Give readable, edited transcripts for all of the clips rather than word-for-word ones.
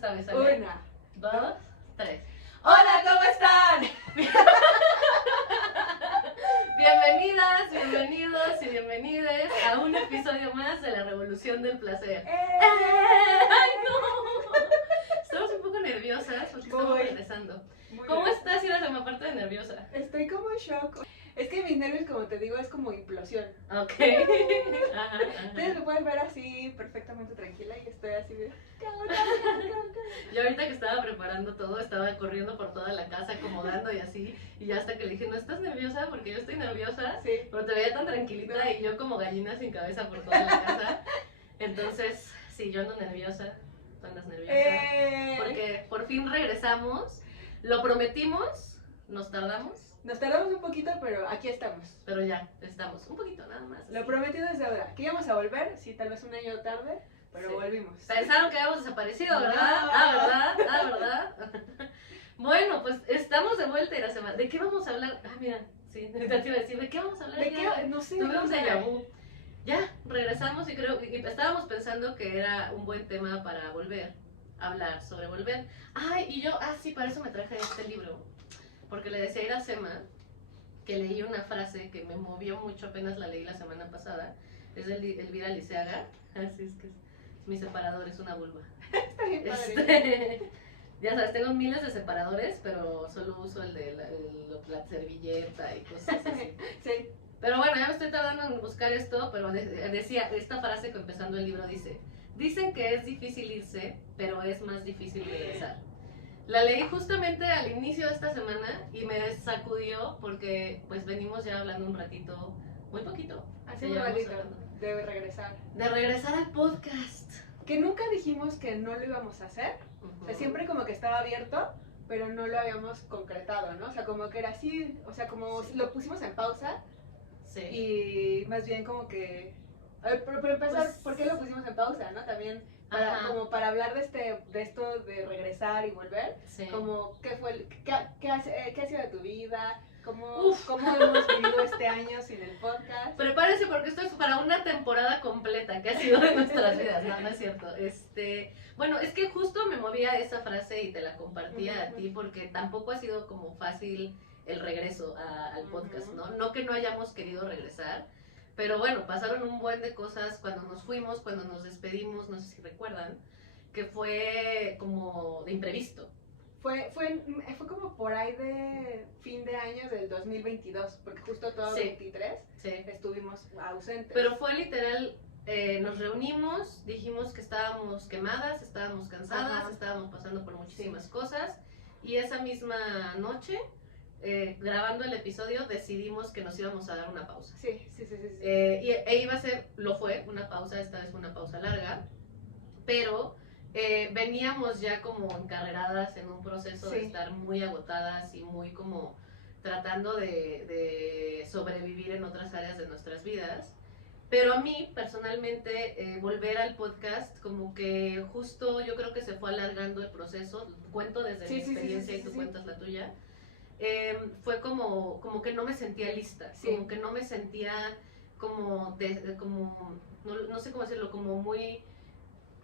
esta vez, ¿sale? 1, 2, 3. ¡Hola! ¿Cómo están? Bienvenidas, bienvenidos y bienvenides a un episodio más de La Revolución del Placer. ¡Ay, no! Estamos un poco nerviosas porque estamos regresando. ¿Cómo estás, Ira, aparte de nerviosa? Estoy como en shock. Es que mis nervios, como te digo, es como implosión. Ok. Ustedes me pueden ver así perfectamente tranquila y estoy así de... Yo ahorita que estaba preparando todo, estaba corriendo por toda la casa, acomodando y así. Y ya hasta que le dije, ¿no estás nerviosa? Porque yo estoy nerviosa. Sí. Pero te veía tan tranquilita y yo como gallina sin cabeza por toda la casa. Entonces, sí, yo ando nerviosa. ¿Tú andas nerviosa? Porque por fin regresamos. Lo prometimos, nos tardamos. Nos tardamos un poquito, pero aquí estamos. Pero ya, estamos. Un poquito nada más. Lo prometido es deuda. Que íbamos a volver, sí, tal vez un año tarde, pero Sí. Volvimos. Pensaron que habíamos desaparecido, ¿verdad? No. ¿Verdad? Bueno, pues estamos de vuelta y la semana. ¿De qué vamos a hablar? Mira, sí, te iba a decir, ¿de qué vamos a hablar? ¿De qué? No sé. Tuvimos déjà vu. Ya, regresamos y creo y estábamos pensando que era un buen tema para volver a hablar sobre volver. Sí, para eso me traje este libro. Porque le decía a Iracema que leí una frase que me movió mucho, apenas la leí la semana pasada. Es de Elvira Liceaga. Así es que es mi separador, es una vulva. Está bien padre. Ya sabes, tengo miles de separadores, pero solo uso el de la servilleta y cosas así. Sí. Pero bueno, ya me estoy tardando en buscar esto, pero decía, esta frase que empezando el libro dice: dicen que es difícil irse, pero es más difícil regresar. La leí justamente al inicio de esta semana y me sacudió porque pues venimos ya hablando un ratito, muy poquito. Hace un ratito de regresar. De regresar al podcast. Que nunca dijimos que no lo íbamos a hacer. O sea, siempre como que estaba abierto, pero no lo habíamos concretado, ¿no? O sea, como que era así, o sea, como Sí. lo pusimos en pausa. Sí. Y más bien como que... A ver, pero empezar, Pues, ¿por qué lo pusimos en pausa, no? También como para hablar de esto de regresar y volver. Sí. Como, ¿qué ha sido de tu vida? ¿Cómo hemos vivido este año sin el podcast? Prepárense porque esto es para una temporada completa que ha sido de nuestras vidas, no es cierto. Bueno, es que justo me movía esa frase y te la compartía a ti porque tampoco ha sido como fácil el regreso al podcast, ¿no? No que no hayamos querido regresar, pero bueno, pasaron un buen de cosas cuando nos fuimos, cuando nos despedimos, no sé si recuerdan, que fue como de imprevisto. Fue como por ahí de fin de año del 2022, porque justo todo Sí. 23 Sí. estuvimos ausentes. Pero fue literal, nos reunimos, dijimos que estábamos quemadas, estábamos cansadas, Ajá. estábamos pasando por muchísimas cosas y esa misma noche, grabando el episodio, decidimos que nos íbamos a dar una pausa. Sí. Iba a ser, lo fue, una pausa, esta vez fue una pausa larga, pero veníamos ya como encarreradas en un proceso de estar muy agotadas y muy como tratando de sobrevivir en otras áreas de nuestras vidas. Pero a mí, personalmente, volver al podcast, como que justo yo creo que se fue alargando el proceso, cuento desde mi experiencia y tú cuentas la tuya, fue como que no me sentía lista, como que no me sentía como no sé cómo decirlo, como muy...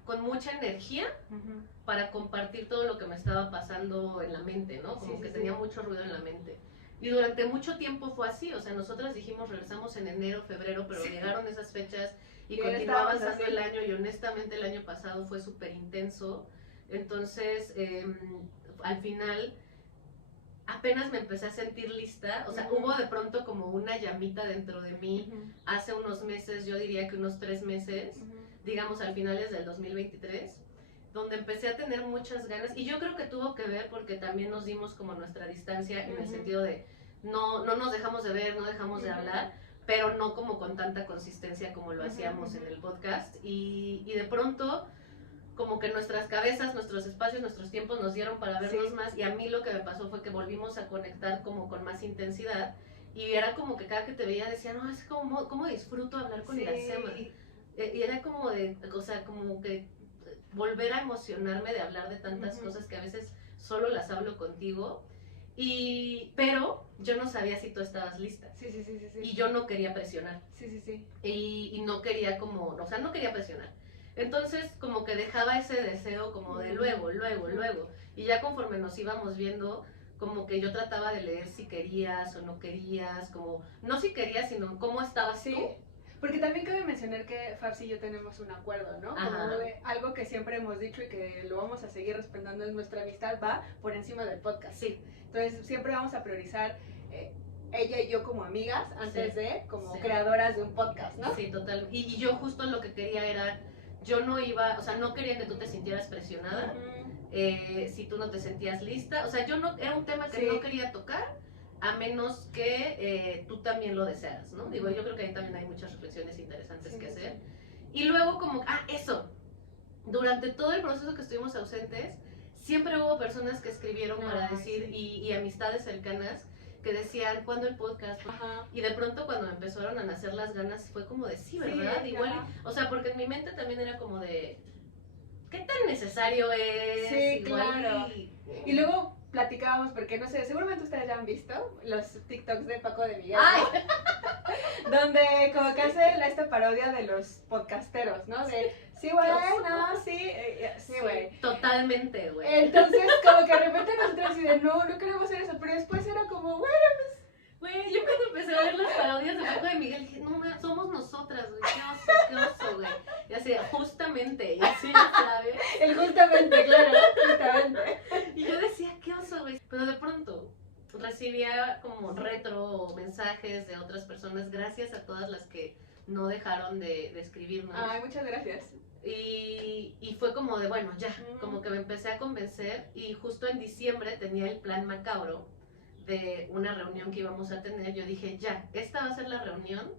con mucha energía para compartir todo lo que me estaba pasando en la mente, ¿no? Como que tenía mucho ruido en la mente. Y durante mucho tiempo fue así, o sea, nosotras dijimos regresamos en enero, febrero, pero llegaron esas fechas y continuó avanzando el año y honestamente el año pasado fue súper intenso. Entonces, al final, apenas me empecé a sentir lista, o sea, hubo de pronto como una llamita dentro de mí hace unos meses, yo diría que unos 3 meses, digamos al finales del 2023, donde empecé a tener muchas ganas y yo creo que tuvo que ver porque también nos dimos como nuestra distancia en el sentido de no nos dejamos de ver, no dejamos de hablar, pero no como con tanta consistencia como lo hacíamos en el podcast y de pronto como que nuestras cabezas, nuestros espacios, nuestros tiempos nos dieron para vernos más y a mí lo que me pasó fue que volvimos a conectar como con más intensidad y era como que cada que te veía decía, no, es como disfruto hablar con Iracema. Y era como de, o sea, como que volver a emocionarme de hablar de tantas cosas que a veces solo las hablo contigo. Pero yo no sabía si tú estabas lista. Sí. Y yo no quería presionar. Sí. Y no quería como, o sea, no quería presionar. Entonces como que dejaba ese deseo como de luego. Y ya conforme nos íbamos viendo, como que yo trataba de leer si querías o no querías, como, no si querías, sino cómo estabas tú. Porque también cabe mencionar que Fabs y yo tenemos un acuerdo, ¿no? Como algo que siempre hemos dicho y que lo vamos a seguir respetando es nuestra amistad va por encima del podcast. Sí. Entonces siempre vamos a priorizar ella y yo como amigas antes de como creadoras de un podcast, ¿no? Sí, total. Y yo justo lo que quería era, yo no iba, o sea, no quería que tú te sintieras presionada, si tú no te sentías lista, o sea, yo no, era un tema que no quería tocar, a menos que tú también lo desearas, ¿no? Digo, yo creo que ahí también hay muchas reflexiones interesantes que hacer. Y luego como, eso, durante todo el proceso que estuvimos ausentes, siempre hubo personas que escribieron para decir, y amistades cercanas, que decían, ¿cuándo el podcast? Y de pronto cuando me empezaron a nacer las ganas, fue como de, sí, ¿verdad? Igual, o sea, porque en mi mente también era como de, ¿qué tan necesario es? Sí, claro. Y luego platicábamos, porque no sé, seguramente ustedes ya han visto los TikToks de Paco de Miguel, ¿no? Donde como que hace esta parodia de los podcasteros, ¿no? De, sí, güey, no, sí, güey. Totalmente, güey. Entonces, como que de repente nosotros así de, no queremos hacer eso, pero después era como, bueno, pues... Güey, yo cuando empecé a ver las parodias de Paco de Miguel dije, no, somos nosotras, güey, qué oso, güey. Y así, justamente, y así, ¿sabes? El justamente, claro, justamente. Y yo decía, qué oso, güey. Pero de pronto recibía como retro mensajes de otras personas, gracias a todas las que no dejaron de escribirnos. Ay, muchas gracias. Y fue como de, bueno, ya, como que me empecé a convencer y justo en diciembre tenía el plan macabro de una reunión que íbamos a tener. Yo dije, ya, esta va a ser la reunión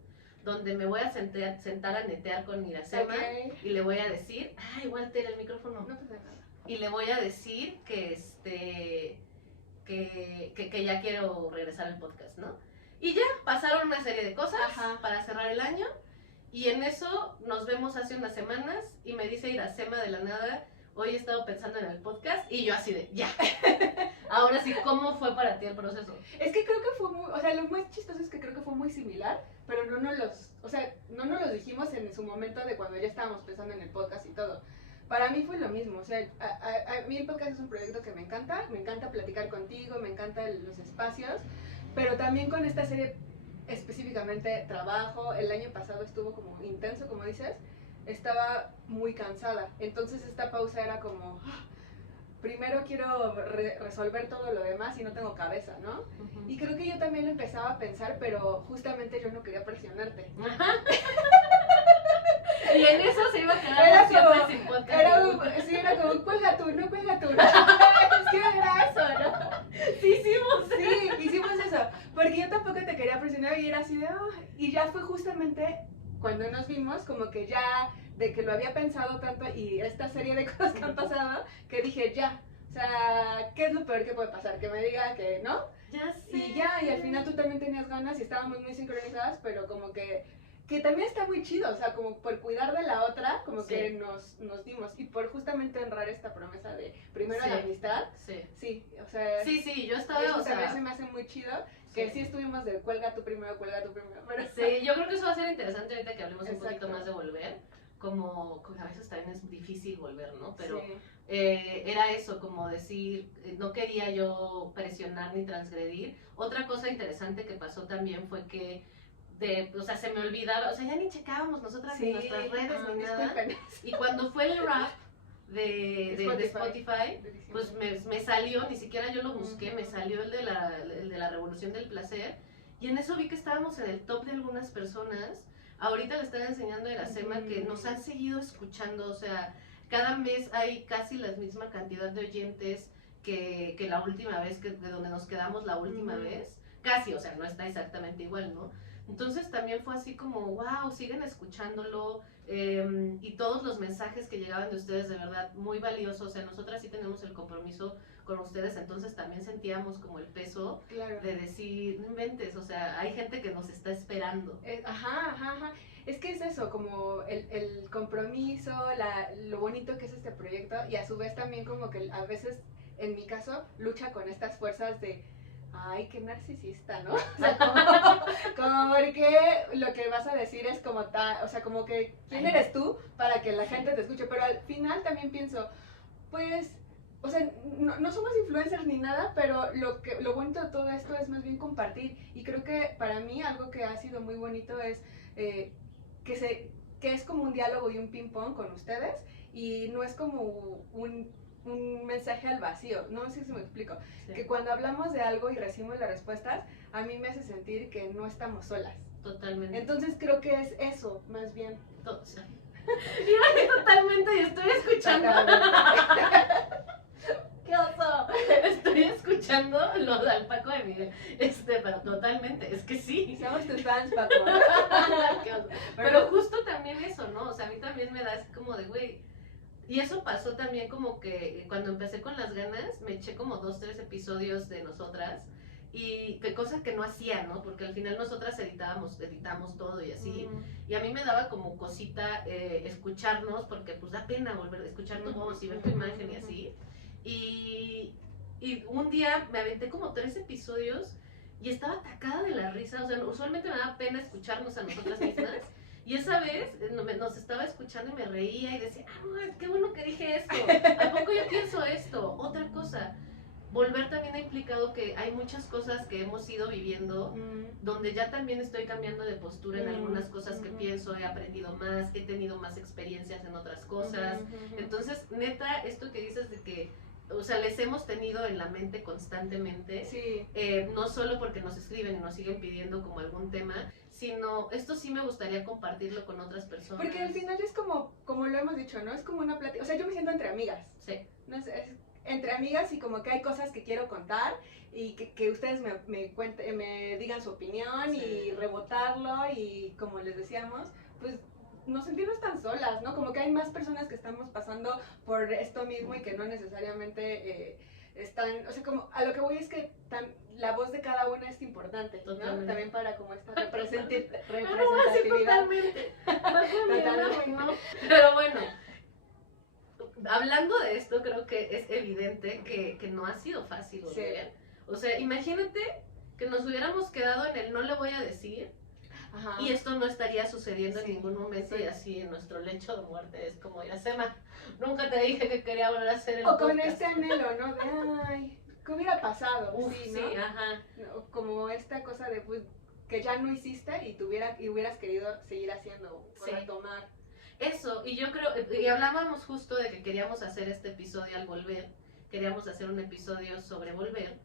donde me voy a sentar a netear con Iracema y le voy a decir, Walter, el micrófono. No pasa nada. Y le voy a decir que que ya quiero regresar al podcast, ¿no? Y ya, pasaron una serie de cosas para cerrar el año. Y en eso nos vemos hace unas semanas y me dice Iracema de la nada, hoy he estado pensando en el podcast, y yo así de, ya. Ahora sí, ¿cómo fue para ti el proceso? Es que creo que fue muy, o sea, lo más chistoso es que creo que fue muy similar, pero no nos los dijimos en su momento de cuando ya estábamos pensando en el podcast y todo. Para mí fue lo mismo, o sea, a mí el podcast es un proyecto que me encanta platicar contigo, me encantan los espacios, pero también con esta serie específicamente trabajo, el año pasado estuvo como intenso, como dices, estaba muy cansada, entonces esta pausa era como, primero quiero resolver todo lo demás y no tengo cabeza, ¿no? Y creo que yo también lo empezaba a pensar, pero justamente yo no quería presionarte. Y en eso se iba a quedar siempre sin podcast. Era como, cuelga tú, no cuelga tú. Es que era eso, ¿no? Sí, hicimos eso. Porque yo tampoco te quería presionar y era así de, y ya fue justamente cuando nos vimos, como que ya, de que lo había pensado tanto y esta serie de cosas que han pasado, que dije, ya, o sea, ¿qué es lo peor que puede pasar? Que me diga que no. Ya sé. Y al final tú también tenías ganas y estábamos muy sincronizadas, pero como que también está muy chido, o sea, como por cuidar de la otra, como que nos dimos, y por justamente honrar esta promesa de primero la amistad, o sea, yo estaba, eso también se me hace muy chido, que sí estuvimos de cuelga tú primero, pero... Sí, yo creo que eso va a ser interesante ahorita que hablemos un poquito más de volver, como a veces también es difícil volver, ¿no? Pero era eso, como decir, no quería yo presionar ni transgredir. Otra cosa interesante que pasó también fue que o sea, se me olvidaba, o sea, ya ni checábamos nosotras en nuestras redes ni nada. Y cuando fue el rap de Spotify, pues me salió, ni siquiera yo lo busqué, me salió el de la Revolución del Placer, y en eso vi que estábamos en el top de algunas personas. Ahorita le estaba enseñando a Iracema que nos han seguido escuchando, o sea, cada mes hay casi la misma cantidad de oyentes que la última vez, de donde nos quedamos la última vez, casi, o sea, no está exactamente igual, ¿no? Entonces también fue así como, wow, siguen escuchándolo, y todos los mensajes que llegaban de ustedes, de verdad, muy valiosos. O sea, nosotras sí tenemos el compromiso con ustedes, entonces también sentíamos como el peso de decir, no inventes, o sea, hay gente que nos está esperando. Es que es eso, como el compromiso, lo bonito que es este proyecto, y a su vez también como que a veces, en mi caso, lucha con estas fuerzas de, ay, qué narcisista, ¿no? O sea, como porque lo que vas a decir es como tal, o sea, como que, ¿quién eres tú para que la gente te escuche? Pero al final también pienso, pues, o sea, no somos influencers ni nada, pero lo bonito de todo esto es más bien compartir. Y creo que para mí algo que ha sido muy bonito es que es como un diálogo y un ping pong con ustedes y no es como un mensaje al vacío, no sé si me explico, sí. Que cuando hablamos de algo y recibimos las respuestas, a mí me hace sentir que no estamos solas. Totalmente. Entonces creo que es eso, más bien. Totalmente, y estoy escuchando. ¡Qué oso! Estoy escuchando lo del Paco de Miguel. Pero totalmente, es que sí. Somos tus fans, Paco. Qué oso. Pero justo también eso, ¿no? O sea, a mí también me da así como de, güey. Y eso pasó también como que cuando empecé con Las Ganas, me eché como 2, 3 episodios de nosotras. Y que cosa que no hacía, ¿no? Porque al final nosotras editamos todo y así. Y a mí me daba como cosita escucharnos, porque pues da pena volver a escuchar tu voz y ver tu imagen y así. Y un día me aventé como 3 episodios y estaba atacada de la risa. O sea, usualmente me daba pena escucharnos a nosotras mismas. Y esa vez nos estaba escuchando y me reía y decía, qué bueno que dije esto. ¿A poco yo pienso esto? Otra cosa. Volver también ha implicado que hay muchas cosas que hemos ido viviendo, donde ya también estoy cambiando de postura en algunas cosas que pienso, he aprendido más, he tenido más experiencias en otras cosas. Entonces, neta, esto que dices de que, o sea, les hemos tenido en la mente constantemente, sí. No solo porque nos escriben y nos siguen pidiendo como algún tema, sino esto sí me gustaría compartirlo con otras personas. Porque al final es como lo hemos dicho, ¿no? Es como una plática, o sea, yo me siento entre amigas. Sí. No sé, es entre amigas y como que hay cosas que quiero contar y que ustedes me digan su opinión, sí. Y rebotarlo y como les decíamos, pues no sentirnos tan solas, ¿no? Como que hay más personas que estamos pasando por esto mismo y que no necesariamente están, o sea, como a lo que voy es que la voz de cada una es importante, ¿no? También para como esta representatividad. Totalmente. Pero bueno, hablando de esto, creo que es evidente que no ha sido fácil volver. Sí. O sea, imagínate que nos hubiéramos quedado en el no le voy a decir. Ajá. Y esto no estaría sucediendo en ningún momento, y así en nuestro lecho de muerte es como, Iracema, nunca te dije que quería volver a hacer el podcast. O con este anhelo, ¿no? De, ay, ¿qué hubiera pasado? Uf, sí, ¿no? Sí, ajá. Como esta cosa de, pues, que ya no hiciste y hubieras querido seguir haciendo, o retomar. Eso, y yo creo, y hablábamos justo de que queríamos hacer este episodio al volver. Queríamos hacer un episodio sobre volver,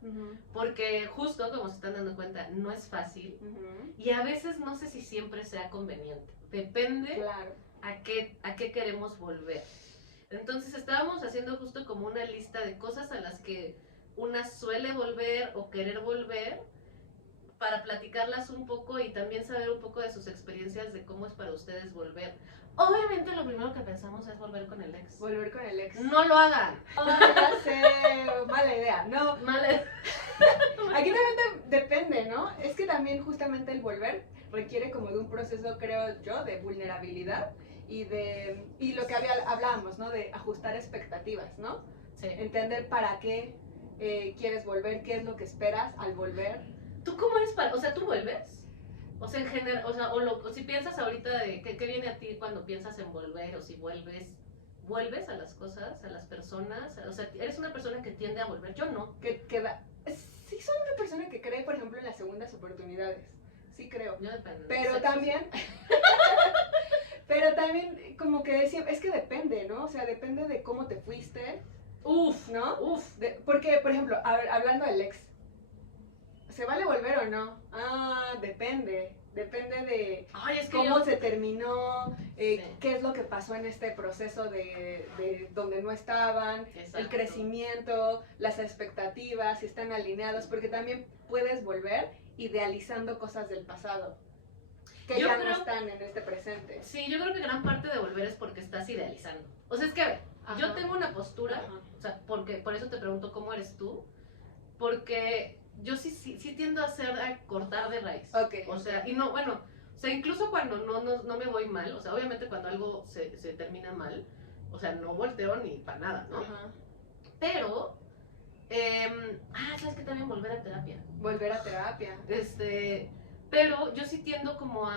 porque justo como se están dando cuenta, no es fácil, y a veces no sé si siempre sea conveniente, depende a qué queremos volver. Entonces estábamos haciendo justo como una lista de cosas a las que una suele volver o querer volver, para platicarlas un poco y también saber un poco de sus experiencias de cómo es para ustedes volver. Obviamente lo primero que pensamos es volver con el ex. Volver con el ex. No lo hagan. Oh, ya sé, mala idea. No. Aquí también depende, ¿no? Es que también justamente el volver requiere como de un proceso, creo yo, de vulnerabilidad y lo que hablábamos, ¿no? De ajustar expectativas, ¿no? Sí. Entender para qué quieres volver, qué es lo que esperas al volver. ¿Tú cómo eres o sea, tú vuelves? O sea, en general, o sea, o si piensas ahorita de qué viene a ti cuando piensas en volver, o si vuelves a las cosas, a las personas, o sea, eres una persona que tiende a volver, yo no. Sí soy una persona que cree, por ejemplo, en las segundas oportunidades, sí creo. Yo depende. Pero también, pero también como que es que depende, ¿no? O sea, depende de cómo te fuiste. Uf, ¿no? Uf. Porque, por ejemplo, hablando del ex, ¿se vale volver o no? Depende de cómo se terminó, qué es lo que pasó en este proceso de donde no estaban, exacto, el crecimiento, las expectativas, si están alineados, porque también puedes volver idealizando cosas del pasado que no están en este presente. Sí, yo creo que gran parte de volver es porque estás idealizando. O sea, es que a ver, yo tengo una postura, o sea, porque por eso te pregunto cómo eres tú, porque yo sí tiendo a cortar de raíz. Okay. O sea, y no, bueno, o sea, incluso cuando no me voy mal, o sea, obviamente cuando algo se termina mal, o sea, no volteo ni para nada, ¿no? Pero ¿Sabes qué? También volver a terapia. Volver a terapia. Pero yo sí tiendo como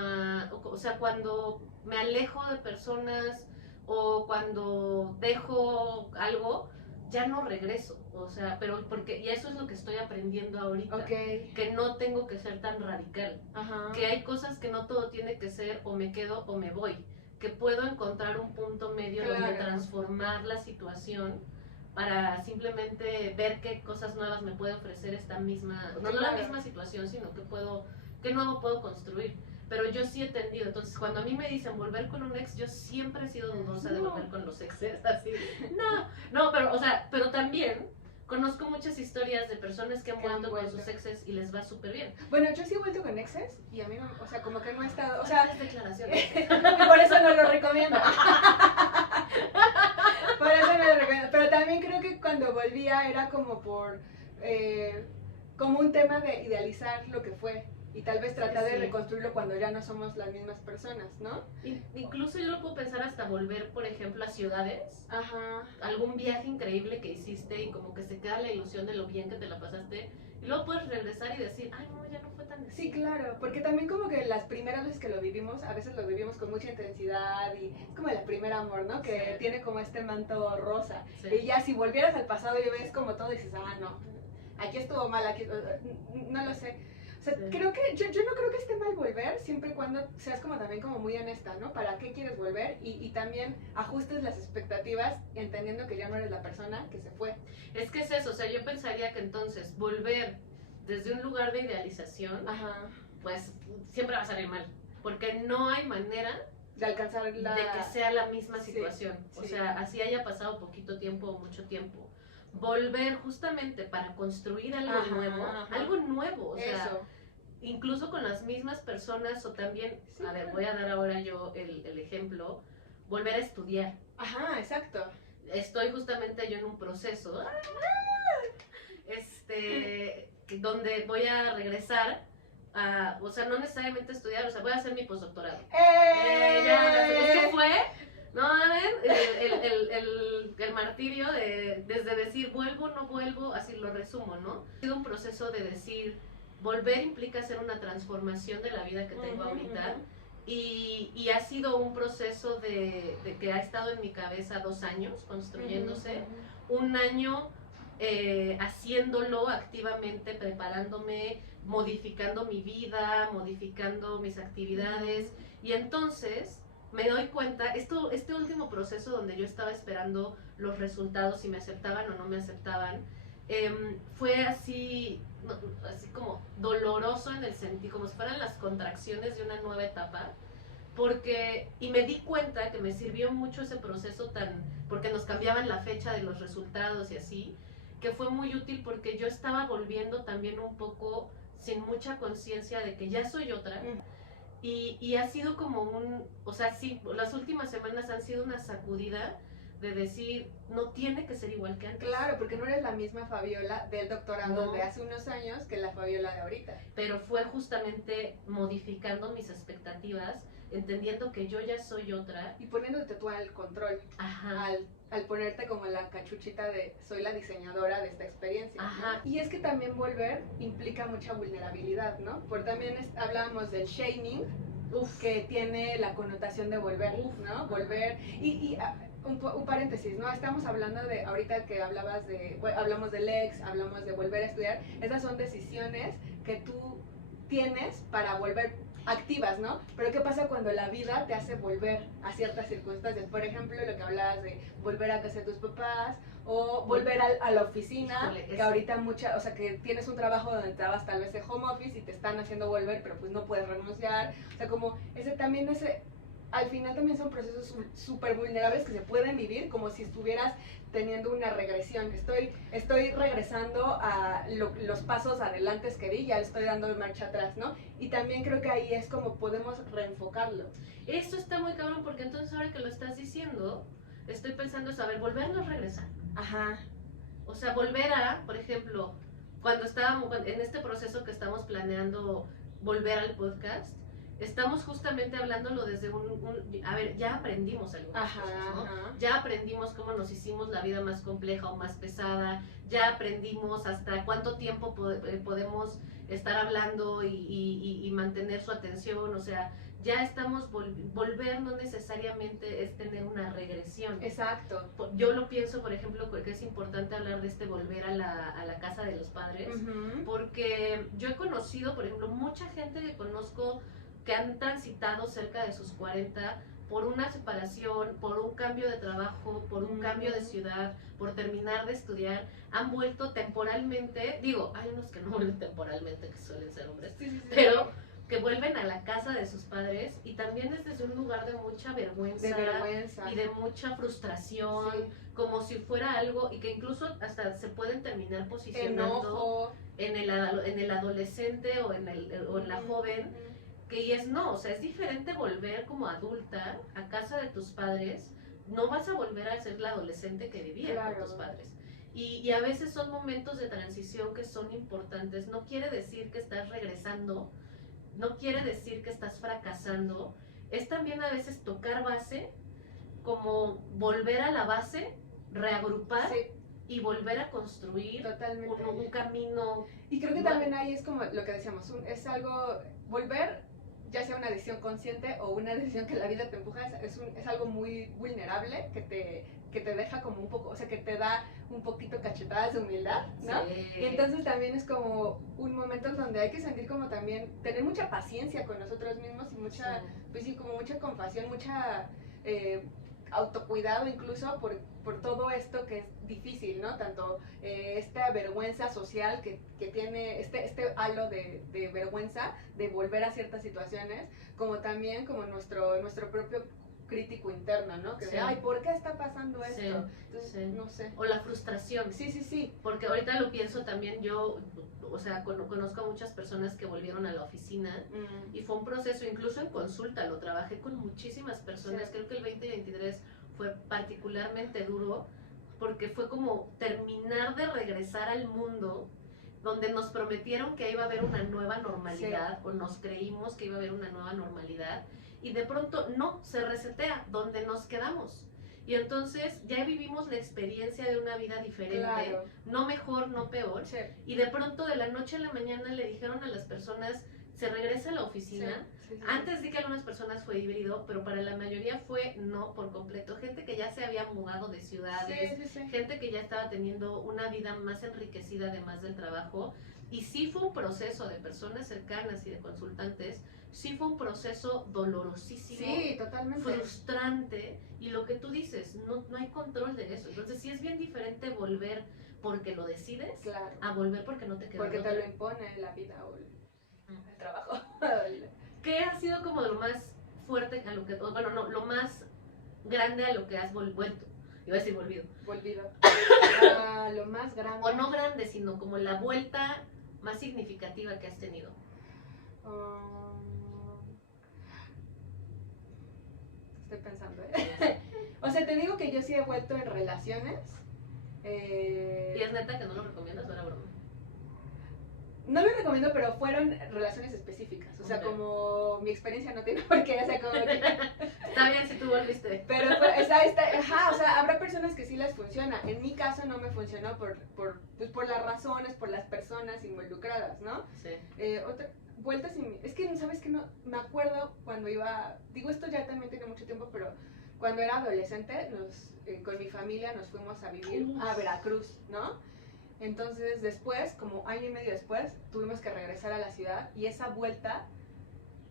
o sea, cuando me alejo de personas o cuando dejo algo, ya no regreso. O sea, y eso es lo que estoy aprendiendo ahorita. Okay. Que no tengo que ser tan radical. Ajá. Que hay cosas que no todo tiene que ser o me quedo o me voy. Que puedo encontrar un punto medio donde transformar la situación para simplemente ver qué cosas nuevas me puede ofrecer esta misma, no la misma situación, sino qué nuevo puedo construir. Pero yo sí he tendido, entonces cuando a mí me dicen volver con un ex, yo siempre he sido dudosa de volver con los exes, así, no, pero, o sea, pero también conozco muchas historias de personas que han vuelto con sus exes y les va súper bien. Bueno, yo sí he vuelto con exes y a mí no, o sea, como que no he estado, o sea, declaraciones. Por eso no lo recomiendo. Por eso no lo recomiendo. Pero también creo que cuando volvía era como como un tema de idealizar lo que fue. Y tal vez tratar de reconstruirlo cuando ya no somos las mismas personas, ¿no? Incluso yo lo puedo pensar hasta volver, por ejemplo, a ciudades. Ajá. Algún viaje increíble que hiciste y como que se queda la ilusión de lo bien que te la pasaste. Y luego puedes regresar y decir, ay, no, ya no fue tan así. Sí, claro, porque también como que las primeras veces que lo vivimos, a veces lo vivimos con mucha intensidad y es como el primer amor, ¿no? Que tiene como este manto rosa. Sí. Y ya si volvieras al pasado y ves como todo y dices, no, aquí estuvo mal, aquí, no lo sé. O sea, creo que, yo no creo que esté mal volver, siempre y cuando seas como también como muy honesta, ¿no? ¿Para qué quieres volver? Y también ajustes las expectativas, entendiendo que ya no eres la persona que se fue. Es que es eso, o sea, yo pensaría que entonces volver desde un lugar de idealización, pues siempre va a salir mal, porque no hay manera de alcanzar de que sea la misma situación, o sea, así haya pasado poquito tiempo o mucho tiempo. Volver justamente para construir algo nuevo, o sea, incluso con las mismas personas o también, a ver, voy a dar ahora yo el ejemplo, volver a estudiar. Ajá, exacto. Estoy justamente yo en un proceso, donde voy a regresar a, o sea, no necesariamente estudiar, o sea, voy a hacer mi postdoctorado. Es que fue, ¿no? El martirio desde decir vuelvo, no vuelvo, así lo resumo, ¿no? Ha sido un proceso de decir, volver implica hacer una transformación de la vida que tengo ahorita. Y ha sido un proceso de que ha estado en mi cabeza 2 años construyéndose, un año haciéndolo activamente, preparándome, modificando mi vida, modificando mis actividades, y entonces me doy cuenta, este último proceso donde yo estaba esperando los resultados, si me aceptaban o no me aceptaban, fue así como doloroso en el sentido, como si fueran las contracciones de una nueva etapa, y me di cuenta que me sirvió mucho ese proceso porque nos cambiaban la fecha de los resultados y así, que fue muy útil porque yo estaba volviendo también un poco sin mucha conciencia de que ya soy otra, y ha sido como o sea, sí, las últimas semanas han sido una sacudida de decir, no tiene que ser igual que antes. Claro, porque no eres la misma Fabiola del doctorado de hace unos años que la Fabiola de ahorita. Pero fue justamente modificando mis expectativas, entendiendo que yo ya soy otra. Y poniéndote tú al control. Al ponerte como la cachuchita de soy la diseñadora de esta experiencia. ¿No? Y es que también volver implica mucha vulnerabilidad, ¿no? Porque también hablábamos del shaming, que tiene la connotación de volver, ¿no? Volver. Un paréntesis, ¿no? Estamos hablando de, ahorita que hablamos del ex, hablamos de volver a estudiar, esas son decisiones que tú tienes para volver activas, ¿no? Pero ¿qué pasa cuando la vida te hace volver a ciertas circunstancias? Por ejemplo, lo que hablabas de volver a casa de tus papás o volver a la oficina, que ahorita o sea, que tienes un trabajo donde estabas tal vez de home office y te están haciendo volver, pero pues no puedes renunciar. O sea, como al final también son procesos súper vulnerables que se pueden vivir como si estuvieras teniendo una regresión. Estoy regresando a los pasos adelante que di, ya estoy dando marcha atrás, ¿no? Y también creo que ahí es como podemos reenfocarlo. Esto está muy cabrón porque entonces ahora que lo estás diciendo, estoy pensando saber, volvernos a regresar. O sea, volver a, por ejemplo, cuando estábamos en este proceso que estamos planeando volver al podcast, estamos justamente hablándolo desde a ver, ya aprendimos algunas cosas, ¿no? Ya aprendimos cómo nos hicimos la vida más compleja o más pesada, ya aprendimos hasta cuánto tiempo podemos estar hablando y mantener su atención, o sea, ya estamos, volver no necesariamente es tener una regresión. Exacto. Yo lo pienso, por ejemplo, que es importante hablar de este volver a la casa de los padres, porque yo he conocido, por ejemplo, mucha gente que conozco que han transitado cerca de sus 40 por una separación, por un cambio de trabajo, por un cambio de ciudad, por terminar de estudiar, han vuelto temporalmente, digo, hay unos que no vuelven temporalmente, que suelen ser hombres, pero que vuelven a la casa de sus padres y también es desde un lugar de mucha vergüenza, y de mucha frustración, como si fuera algo, y que incluso hasta se pueden terminar posicionando en el adolescente o en la joven, que y es no, o sea, es diferente volver como adulta a casa de tus padres, no vas a volver a ser la adolescente que vivía con tus padres. Y a veces son momentos de transición que son importantes, no quiere decir que estás regresando, no quiere decir que estás fracasando, es también a veces tocar base, como volver a la base, reagrupar y volver a construir un camino. Y creo que también ahí es como lo que decíamos, es algo, volver, ya sea una decisión consciente o una decisión que la vida te empuja, es algo muy vulnerable que te deja como un poco, o sea, que te da un poquito cachetadas de humildad, ¿no? Y entonces también es como un momento en donde hay que sentir como también, tener mucha paciencia con nosotros mismos y mucha, pues sí, como mucha compasión, mucha autocuidado incluso por todo esto que es difícil, ¿no? Tanto esta vergüenza social que tiene, este halo de vergüenza de volver a ciertas situaciones, como también como nuestro propio crítico interno, ¿no? Que ay, ¿por qué está pasando esto? Entonces, no sé. O la frustración. Sí. Porque ahorita lo pienso también yo, o sea, conozco a muchas personas que volvieron a la oficina y fue un proceso, incluso en consulta, lo trabajé con muchísimas personas, creo que el 2023 fue particularmente duro porque fue como terminar de regresar al mundo donde nos prometieron que iba a haber una nueva normalidad, o nos creímos que iba a haber una nueva normalidad, y de pronto no, se resetea donde nos quedamos. Y entonces ya vivimos la experiencia de una vida diferente, no mejor, no peor, y de pronto de la noche a la mañana le dijeron a las personas, se regresa a la oficina. Antes de que algunas personas fue híbrido, pero para la mayoría fue no por completo. Gente que ya se había mudado de ciudades, gente que ya estaba teniendo una vida más enriquecida además del trabajo. Y sí fue un proceso de personas cercanas y de consultantes, sí fue un proceso dolorosísimo, totalmente frustrante, y lo que tú dices, no hay control de eso. Entonces sí es bien diferente volver porque lo decides, a volver porque no te queda porque te lo impone la vida o el trabajo. ¿Qué ha sido como lo más fuerte a lo que, bueno, no, lo más grande a lo que has vuelto? Iba a decir volvido. Lo más grande. O no grande, sino como la vuelta más significativa que has tenido. Estoy pensando, O sea, te digo que yo sí he vuelto en relaciones. ¿Y es neta que no lo recomiendas o era broma? No lo recomiendo, pero fueron relaciones específicas. O sea, como mi experiencia no tiene por qué, o sea, como que... Está bien si tú volviste. Pero, o sea, habrá personas que sí les funciona. En mi caso no me funcionó pues, por las razones, por las personas involucradas, ¿no? Sí. Vueltas es que, ¿sabes qué? No, me acuerdo cuando iba... Digo, esto ya también tiene mucho tiempo, pero cuando era adolescente, con mi familia nos fuimos a vivir a Veracruz, ¿no? Entonces después, como año y medio después, tuvimos que regresar a la ciudad y esa vuelta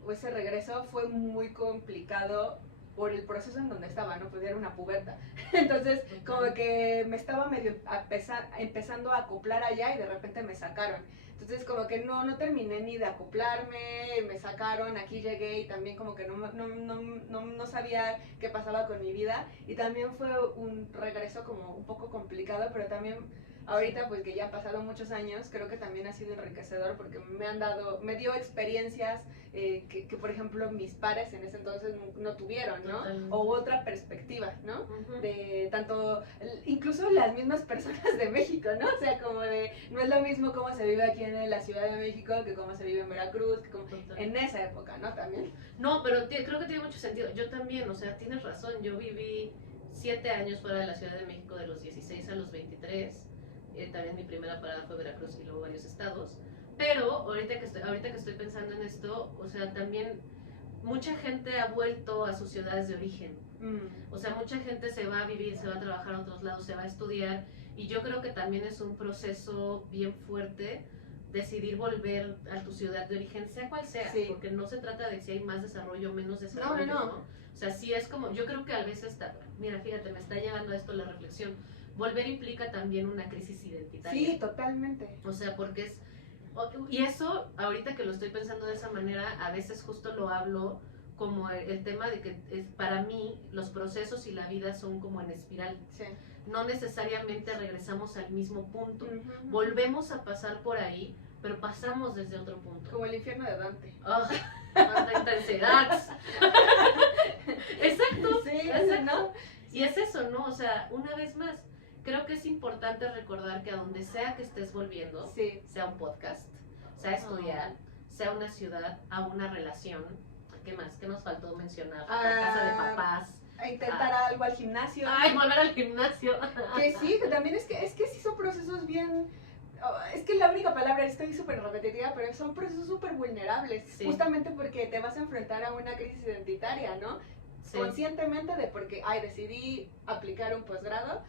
o ese regreso fue muy complicado por el proceso en donde estaba, ¿no? Pues era una puberta. Entonces, como que me estaba medio empezando a acoplar allá y de repente me sacaron. Entonces, como que no terminé ni de acoplarme, me sacaron, aquí llegué y también como que no sabía qué pasaba con mi vida. Y también fue un regreso como un poco complicado, pero también ahorita pues que ya han pasado muchos años, creo que también ha sido enriquecedor porque me dio experiencias que por ejemplo mis pares en ese entonces no tuvieron, ¿no? Totalmente. O otra perspectiva, ¿no? De tanto, incluso las mismas personas de México, ¿no? O sea, como de, no es lo mismo cómo se vive aquí en la Ciudad de México que cómo se vive en Veracruz, que como en esa época, ¿no? También. No, pero creo que tiene mucho sentido. Yo también, o sea, tienes razón. Yo viví 7 años fuera de la Ciudad de México, de los 16 a los 23. También mi primera parada fue Veracruz y luego varios estados. Pero ahorita que estoy pensando en esto, o sea, también mucha gente ha vuelto a sus ciudades de origen. O sea, mucha gente se va a vivir, se va a trabajar a otros lados, se va a estudiar. Y yo creo que también es un proceso bien fuerte decidir volver a tu ciudad de origen, sea cual sea, Sí. porque no se trata de si hay más desarrollo o menos desarrollo, No. ¿no? O sea, sí es como, yo creo que a veces, mira, fíjate, me está llevando a esto la reflexión, volver implica también una crisis identitaria. Sí, totalmente. O sea, porque es, y eso, ahorita que lo estoy pensando de esa manera, a veces justo lo hablo como el tema de que para mí los procesos y la vida son como en espiral. Sí. No necesariamente regresamos al mismo punto. Uh-huh. Volvemos a pasar por ahí, pero pasamos desde otro punto. Como el infierno de Dante. Oh, cuánta intensidad. Exacto. Sí, exacto. ¿no? Y es eso, ¿no? O sea, una vez más, creo que es importante recordar que a donde sea que estés volviendo, Sí. sea un podcast, sea estudiar, sea una ciudad, a una relación. ¿Qué más? ¿Qué nos faltó mencionar? Casa de papás. A intentar algo al gimnasio. Ay, volver al gimnasio. Que sí, que también es que sí son procesos bien. Es que la única palabra, estoy súper repetitiva, pero son procesos súper vulnerables. Sí. Justamente porque te vas a enfrentar a una crisis identitaria, ¿no? Sí. Conscientemente de porque, decidí aplicar un posgrado,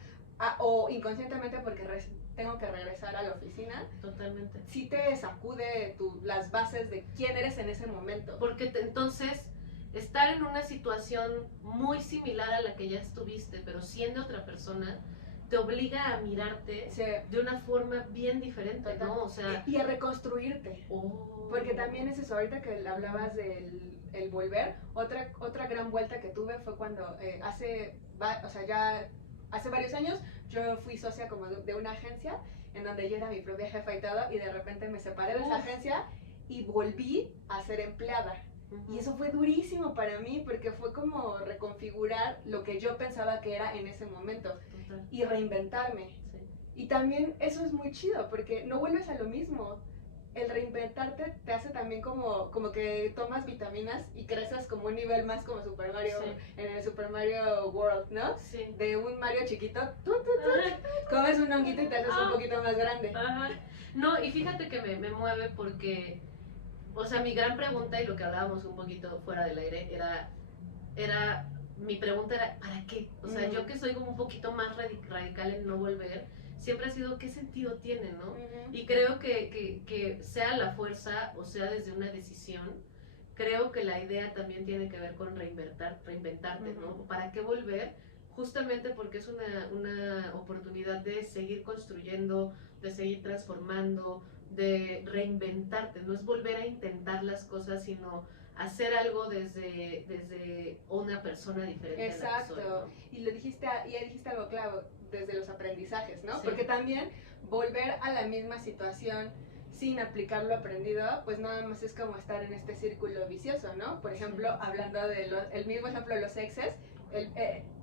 o inconscientemente porque tengo que regresar a la oficina. Totalmente. Sí te sacude las bases de quién eres en ese momento. Porque entonces, estar en una situación muy similar a la que ya estuviste, pero siendo otra persona, te obliga a mirarte Sí. de una forma bien diferente, Total. ¿no? O sea, Y a reconstruirte. Porque también es eso, ahorita que hablabas del volver, otra gran vuelta que tuve fue cuando hace varios años yo fui socia como de una agencia en donde yo era mi propia jefa y todo, y de repente me separé de esa agencia y volví a ser empleada. Y eso fue durísimo para mí porque fue como reconfigurar lo que yo pensaba que era en ese momento. Total. Y reinventarme. Sí. Y también eso es muy chido porque no vuelves a lo mismo. El reinventarte te hace también como que tomas vitaminas y creces como un nivel más como Super Mario, Sí. en el Super Mario World, ¿no? Sí. De un Mario chiquito, comes un honguito y te haces un poquito más grande. Ajá. No, y fíjate que me mueve porque, o sea, mi gran pregunta, y lo que hablábamos un poquito fuera del aire, mi pregunta era, ¿para qué? O sea, yo que soy como un poquito más radical en no volver, siempre ha sido, ¿qué sentido tiene, no? Y creo que sea la fuerza o sea desde una decisión, creo que la idea también tiene que ver con reinventarte, ¿no? ¿Para qué volver? Justamente porque es una oportunidad de seguir construyendo, de seguir transformando, de reinventarte, no es volver a intentar las cosas, sino hacer algo desde una persona diferente. Exacto. A la que soy, ¿no? Y ya dijiste algo claro, desde los aprendizajes, ¿no? Sí. Porque también volver a la misma situación sin aplicar lo aprendido, pues nada más es como estar en este círculo vicioso, ¿no? Por ejemplo, hablando el mismo ejemplo de los exes,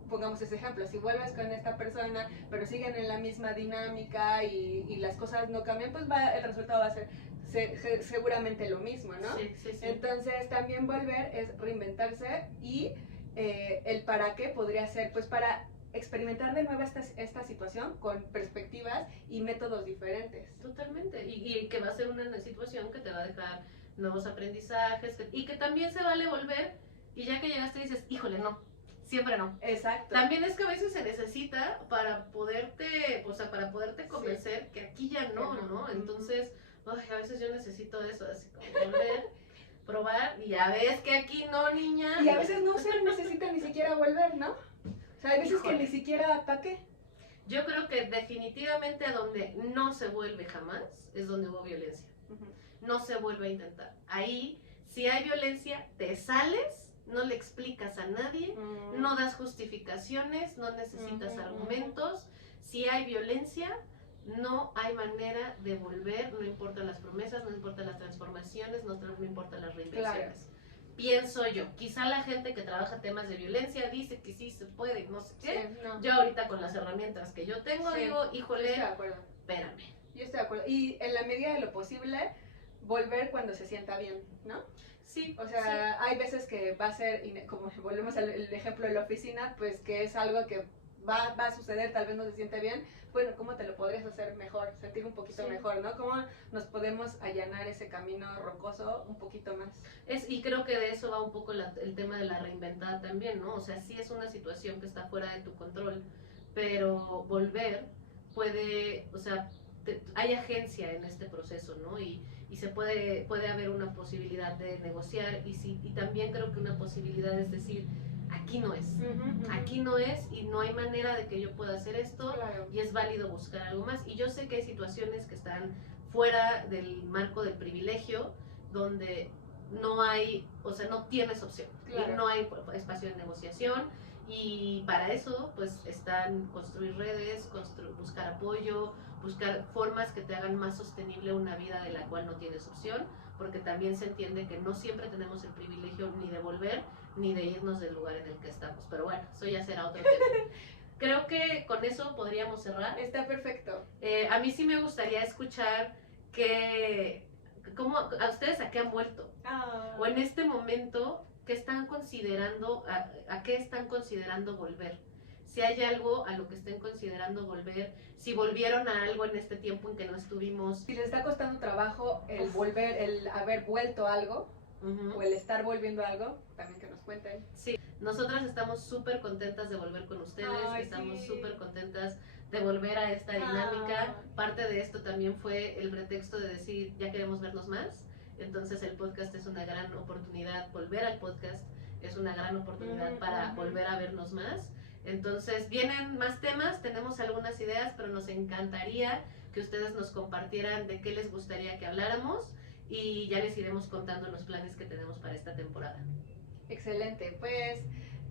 pongamos ese ejemplo, si vuelves con esta persona, pero siguen en la misma dinámica y las cosas no cambian, pues el resultado va a ser seguramente lo mismo, ¿no? Sí, sí, sí. Entonces también volver es reinventarse y el para qué podría ser pues para experimentar de nuevo esta situación con perspectivas y métodos diferentes. Totalmente, y que va a ser una situación que te va a dejar nuevos aprendizajes y que también se vale volver y ya que llegaste dices, híjole, no, siempre no. Exacto. También es que a veces se necesita para poderte, o sea, para poderte convencer que aquí ya no, Entonces, a veces yo necesito eso, así como volver, probar, y ya ves que aquí no, niña. Y a veces no se necesita ni siquiera volver, ¿no? O sea, hay veces que ni siquiera, ¿para qué? Yo creo que definitivamente a donde no se vuelve jamás es donde hubo violencia. No se vuelve a intentar. Ahí, si hay violencia, te sales, no le explicas a nadie, no das justificaciones, no necesitas argumentos. Si hay violencia, no hay manera de volver, no importan las promesas, no importan las transformaciones, no importan las reinvenciones. Claro. Pienso yo, quizá la gente que trabaja temas de violencia dice que sí se puede, no sé qué. Sí, no. Yo ahorita con las herramientas que yo tengo digo, híjole, estoy de acuerdo. Espérame. Yo estoy de acuerdo. Y en la medida de lo posible, volver cuando se sienta bien, ¿no? Sí. O sea, hay veces que va a ser, como volvemos al ejemplo de la oficina, pues que es algo que va a suceder, tal vez no se siente bien. Bueno, ¿cómo te lo podrías hacer mejor? Sentir un poquito mejor, ¿no? ¿Cómo nos podemos allanar ese camino rocoso un poquito más? Y creo que de eso va un poco el tema de la reinventada también, ¿no? O sea, sí es una situación que está fuera de tu control, pero volver puede, o sea, hay agencia en este proceso, ¿no? Y se puede haber una posibilidad de negociar y también creo que una posibilidad es decir, aquí no es, aquí no es y no hay manera de que yo pueda hacer esto. Claro. Y es válido buscar algo más. Y yo sé que hay situaciones que están fuera del marco del privilegio, donde no hay, o sea, no tienes opción. Claro. Y no hay espacio de negociación. Y para eso, pues, están construir redes, buscar apoyo, buscar formas que te hagan más sostenible una vida de la cual no tienes opción, porque también se entiende que no siempre tenemos el privilegio ni de volver, ni de irnos del lugar en el que estamos. Pero bueno, eso ya será otro tema. Creo que con eso podríamos cerrar. Está perfecto. A mí sí me gustaría escuchar cómo a ustedes a qué han vuelto. O en este momento, ¿qué están considerando, a qué están considerando volver? Si hay algo a lo que estén considerando volver, si volvieron a algo en este tiempo en que no estuvimos. Si les está costando trabajo el volver, el haber vuelto a algo, o el estar volviendo a algo, también que nos cuenten. Sí, nosotras estamos súper contentas de volver con ustedes, estamos súper contentas de volver a esta dinámica. Parte de esto también fue el pretexto de decir, ya queremos vernos más, entonces el podcast es una gran oportunidad, volver al podcast es una gran oportunidad para volver a vernos más. Entonces vienen más temas, tenemos algunas ideas, pero nos encantaría que ustedes nos compartieran de qué les gustaría que habláramos y ya les iremos contando los planes que tenemos para esta temporada. Excelente, pues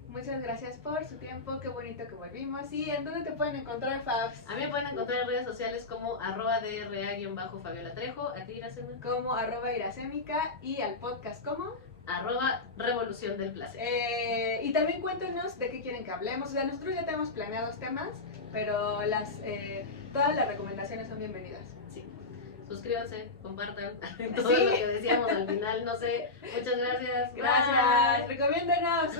muchas gracias por su tiempo, qué bonito que volvimos. ¿Y en dónde te pueden encontrar, Fabs? A mí me pueden encontrar en redes sociales como @DRA_Fabiola Trejo, a ti, Iracema. Como @Iracémica y al podcast como @Revolución del Placer. Y también cuéntenos de qué quieren que hablemos. O sea, nosotros ya tenemos planeados temas, pero todas las recomendaciones son bienvenidas. Sí. Suscríbanse, compartan todo lo que decíamos al final, no sé. Muchas gracias. Gracias. Recomiéndanos.